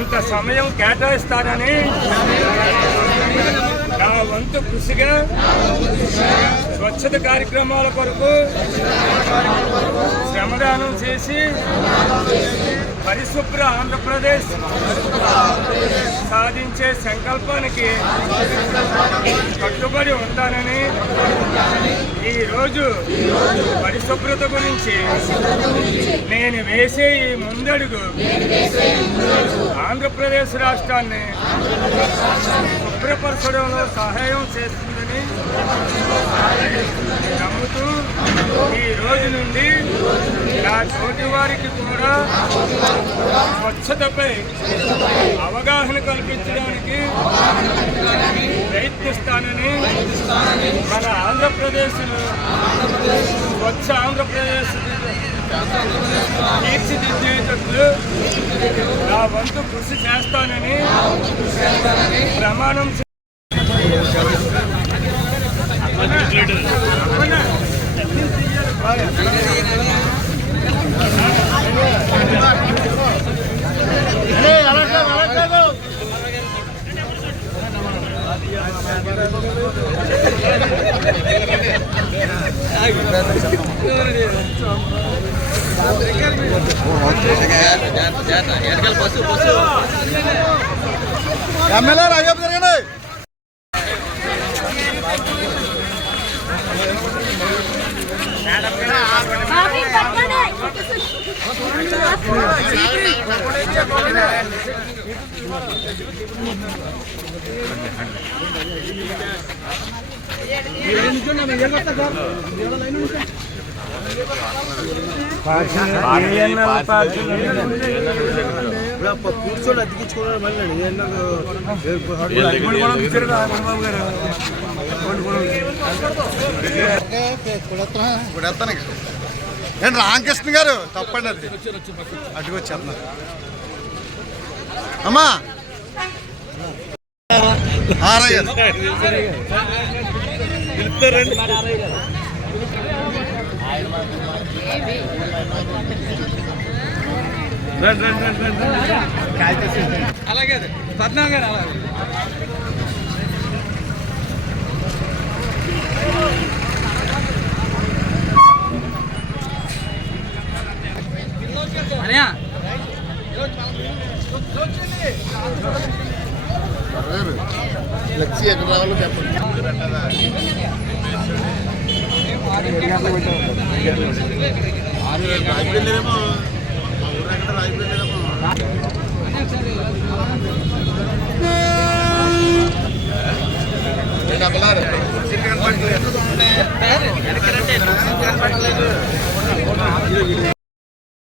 కొంత సమయం కేటాయిస్తారని నా వంతు కృషిగా స్వచ్ఛత కార్యక్రమాల కొరకు శ్రమదానం చేసి పరిశుభ్ర ఆంధ్రప్రదేశ్ సాధించే సంకల్పానికి కట్టుబడి ఉంటానని ఈరోజు పరిశుభ్రత గురించి నేను వేసే ఈ ముందడుగు ఆంధ్రప్రదేశ్ రాష్ట్రాన్ని శుభ్రపరచడంలో సహాయం చేస్తుందని నమ్ముతూ ఈ రోజు నుండి నా తోటి వారికి కూడా స్వచ్ఛతపై అవగాహన కల్పించడానికి ప్రయత్నిస్తానని మన ఆంధ్రప్రదేశ్లో స్వచ్ఛ ఆంధ్రప్రదేశ్ తీర్చిదిద్దేటట్లు నా వంతు కృషి చేస్తానని ప్రమాణం ఎమ్మెల్యే రాజాపు జరగండి. కూర్చోండి అతికించుకోవడం ఏంటి రామకృష్ణ గారు తప్పండి అది అటుకు వచ్చేస్తున్నారు అమ్మా అలాగే పద్నాలుగు గారు అలాగే లక్ష్మి ఎక్కడ రావాలో చెప్పండి. రాయిపోయిందేమో మా ఊరు ఎక్కడ రాయిపోయిందేమో. కనపడలేదు